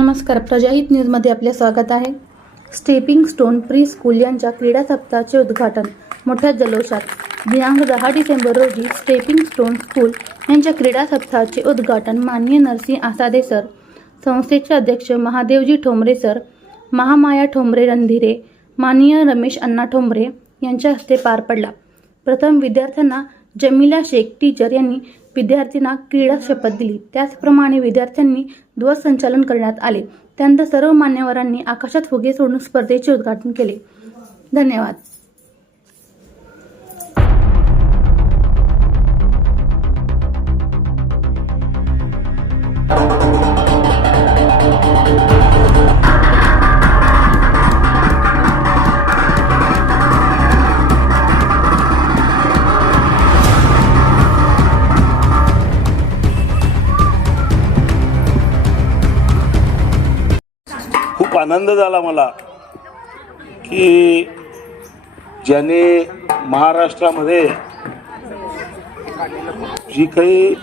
नमस्कार प्रजाहित न्यूजमध्ये आपले स्वागत आहे. स्टेपिंग स्टोन प्री स्कूल यांच्या क्रीडा सप्ताहाचे उद्घाटन मोठ्या जल्लोषात. दिनांक दहा डिसेंबर रोजी स्टेपिंग स्टोन स्कूल यांच्या क्रीडा सप्ताहाचे उद्घाटन माननीय नरसिंह आसादे सर संस्थेचे अध्यक्ष महादेवजी ठोंबरे सर महामाया ठोंबरे रणधीरे माननीय रमेश अण्णा ठोंबरे यांच्या हस्ते पार पडला. प्रथम विद्यार्थ्यांना जमिला शेख टीचर यांनी विद्यार्थ्यांना क्रीडा शपथ दिली. त्याचप्रमाणे विद्यार्थ्यांनी ध्वजसंचालन करण्यात आले. त्यानंतर सर्व मान्यवरांनी आकाशात फुगे सोडून स्पर्धेचे उद्घाटन केले. धन्यवाद. आनंद झाला मला की ज्याने महाराष्ट्रामध्ये जी काही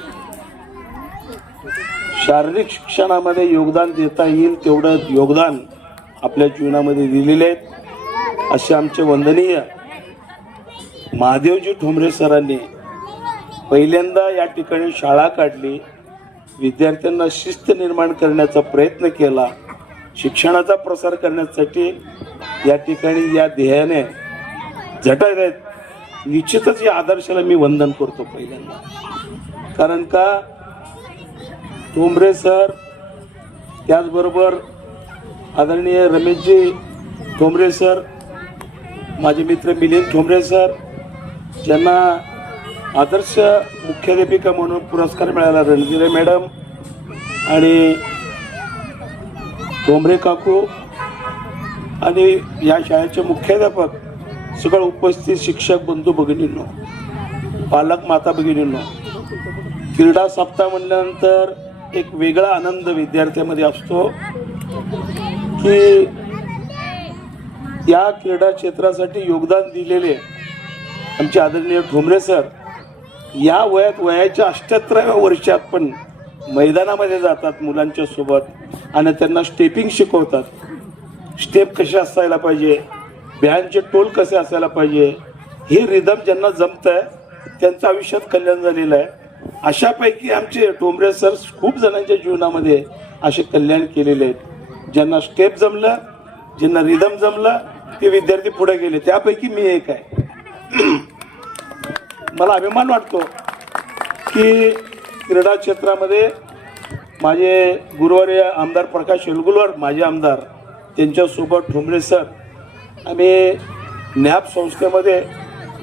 शारीरिक शिक्षणामध्ये योगदान देता येईल तेवढं योगदान आपल्या जीवनामध्ये दिलेले आहेत. असे आमचे वंदनीय महादेवजी ठोंबरे सरांनी पहिल्यांदा या ठिकाणी शाळा काढली. विद्यार्थ्यांना शिस्त निर्माण करण्याचा प्रयत्न केला. शिक्षणाचा प्रसार करण्यासाठी या ठिकाणी या ध्येयाने झटत आहेत निश्चितच या आदर्शाला मी वंदन करतो पहिल्यांदा. कारण का? ठोंबरे सर त्याचबरोबर आदरणीय रमेशजी ठोंबरे सर माझे मित्र मिलिंद ठोंबरे सर ज्यांना आदर्श मुख्याध्यापिका म्हणून पुरस्कार मिळाला रणजिरे मॅडम आणि डोंबरे काकू आणि या शाळेचे मुख्याध्यापक सगळं उपस्थित शिक्षक बंधू भगिनींनो पालक माता भगिनींनो क्रीडा सप्ताह म्हणल्यानंतर एक वेगळा आनंद विद्यार्थ्यामध्ये असतो की या क्रीडा क्षेत्रासाठी योगदान दिलेले आमचे आदरणीय ठोंबरे सर या वयात वयाच्या अष्ट्याहत्तराव्या वर्षात पण मैदानामध्ये जातात मुलांच्या सोबत आणि त्यांना स्टेपिंग शिकवतात. स्टेप कसे असायला पाहिजे? बँडचे टोल कसे असायला पाहिजे? हे रिदम ज्यांना जमत आहे त्यांचं आयुष्यात कल्याण झालेलं आहे. अशापैकी आमचे टोंबरे सर खूप जणांच्या जीवनामध्ये असे कल्याण केलेले आहेत. ज्यांना स्टेप जमलं ज्यांना रिदम जमलं ते विद्यार्थी पुढे गेले. त्यापैकी मी एक आहे. मला अभिमान वाटतो की क्रीडा क्षेत्रामध्ये माझे गुरुवारी आमदार प्रकाश येलगुलवर माझे आमदार त्यांच्यासोबत ठोंबरे सर आम्ही नॅप संस्थेमध्ये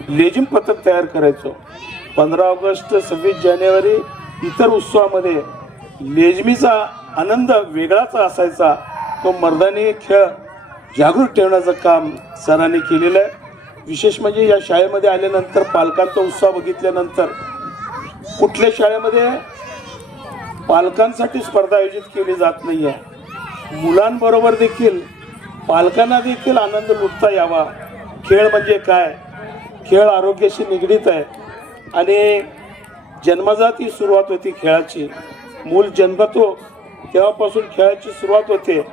लेझिम पथक तयार करायचो. पंधरा ऑगस्ट सव्वीस जानेवारी इतर उत्सवामध्ये लेझमीचा आनंद वेगळाच असायचा. तो मर्दानी खेळ जागृत ठेवण्याचं काम सरांनी केलेलं आहे. विशेष म्हणजे या शाळेमध्ये आल्यानंतर पालकांचा उत्साह बघितल्यानंतर कुठल्या शाळेमध्ये पालकांसाठी स्पर्धा आयोजित केली जात नाही आहे मुलांबरोबर देखील पालकांना देखील आनंद लुटता यावा. खेळ म्हणजे काय? खेळ आरोग्याशी निगडीत आहे. आणि जन्मजात ही सुरुवात होती खेळाची. मूल जन्मतो तेव्हापासून खेळाची सुरुवात होते.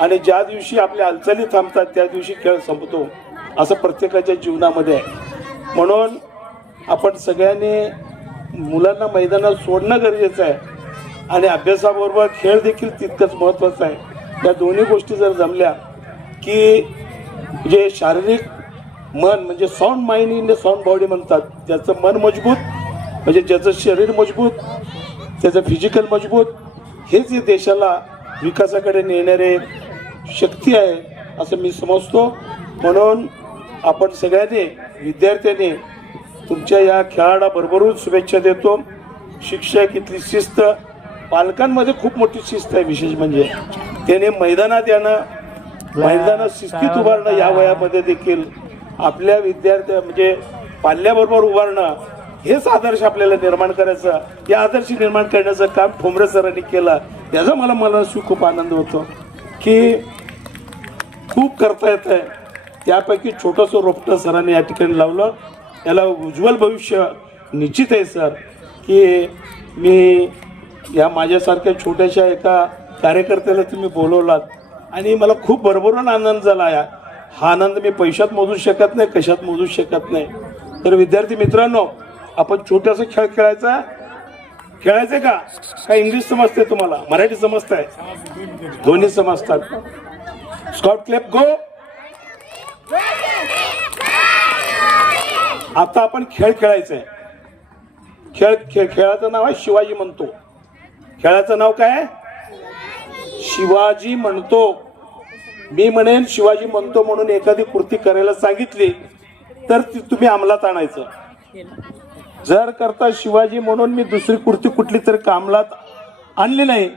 आणि ज्या दिवशी आपल्या हालचाली थांबतात त्या दिवशी खेळ संपतो. असं प्रत्येकाच्या जीवनामध्ये आहे. म्हणून आपण सगळ्यांनी मुलांना मैदानात सोडणं गरजेचं आहे. आणि अभ्यासाबरोबर खेळ देखील तितकंच महत्त्वाचं आहे. या दोन्ही गोष्टी जर जमल्या की जे शारीरिक मन म्हणजे sound mind in the sound body म्हणतात ज्याचं मन मजबूत म्हणजे ज्याचं शरीर मजबूत त्याचं फिजिकल मजबूत हेच या देशाला विकासाकडे नेणारे शक्ती आहे असं मी समजतो. म्हणून आपण सगळ्यांनी विद्यार्थ्यांनी तुमच्या या खेळाला भरभरून शुभेच्छा देतो. शिक्षक इथली शिस्त पालकांमध्ये खूप मोठी शिस्त आहे विशेष म्हणजे. त्याने मैदानात यानं मैदानात शिस्तीत उभारणं या वयामध्ये देखील आपल्या विद्यार्थ्या म्हणजे पाल्याबरोबर उभारणं हेच आदर्श आपल्याला निर्माण करायचं या आदर्श निर्माण करण्याचं काम ठोंबरे सरांनी केलं याचा मला मनाशी खूप आनंद होतो. की खूप करता येत आहे त्यापैकी छोटंसं रोपटं सरांनी या ठिकाणी लावलं. याला उज्ज्वल भविष्य निश्चित आहे सर की मी या माझ्यासारख्या छोट्याशा एका कार्यकर्त्याला तुम्ही बोलवलात आणि मला खूप भरभरून आनंद झाला या. हा आनंद मी पैशात मोजू शकत नाही कशात मोजू शकत नाही. तर विद्यार्थी मित्रांनो आपण छोटासा खेळ खेळायचा? खेळायचं का? काय इंग्लिश समजते तुम्हाला? मराठी समजताय? दोन्ही समजतात. Squat clap go! आता आपण खेळ खेळायचंय. खेळ खेळ खेळाचं नाव आहे शिवाजी म्हणतो. खेळाचं नाव काय आहे? शिवाजी म्हणतो. मी म्हणेन शिवाजी म्हणतो म्हणून एखादी कृती करायला सांगितली तर ती तुम्ही अंमलात आणायचं. जर करता शिवाजी म्हणून मी दुसरी कृती कुठली तरी कामलात आणली नाही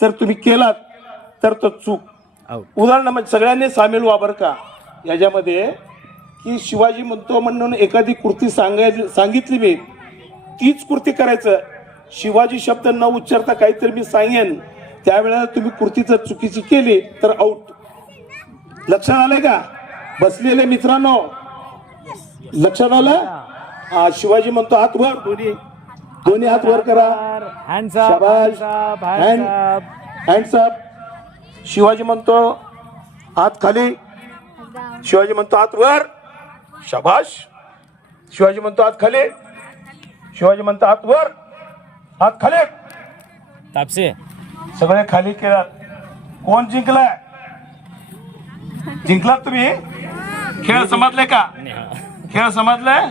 तर तुम्ही केलात तर तो चूक. उदाहरण म्हणजे सगळ्यांनी सामील व्हा बरं का. याच्यामध्ये की शिवाजी म्हणतो म्हणून एखादी कृती सांगायची सांगितली मी तीच कृती करायचं. शिवाजी शब्द न उच्चारता काहीतरी मी सांगेन. त्यावेळेला तुम्ही कृती जर चुकीची केली तर आऊट लक्षात आलंय का? बसलेले मित्रांनो. लक्षात आलं? शिवाजी म्हणतो हात वर. दोन्ही. दोन्ही हात वर करा. हँड्स अप शाबाश hands up hands up Shivaji म्हणतो हात खाली. शिवाजी म्हणतो हात वर. शाबाश. शिवाजी म्हणतो हात खाली. शिवाजी म्हणतो हात वर. हात खाली. तापसे. सगळे खाली केलात. कोण जिंकलाय? जिंकलात तुम्ही? खेळ समजले का? खेळ समजलाय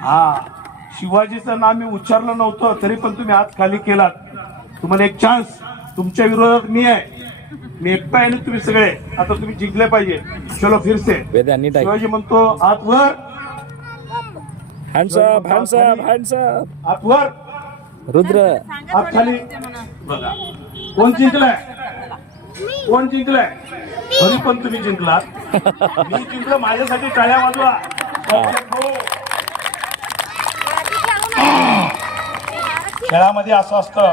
हा. शिवाजीचं नाव मी उच्चारलं नव्हतं तरी पण तुम्ही हात खाली केलात. तुम्हाला एक चान्स तुमच्या विरोधात मी आहे. मी एकटा आहे आणि तुम्ही सगळे. आता तुम्ही जिंकले पाहिजे. चलो फिरसे. शिवाजी म्हणतो हात वर हात रुद्र. हात खाली बघा. कोण जिंकलाय? कोण जिंकलाय? तरी पण तुम्ही जिंकलात. मी जिंकलो माझ्यासाठी टाळ्या वाजवा. हो. खेळामध्ये असं असतं.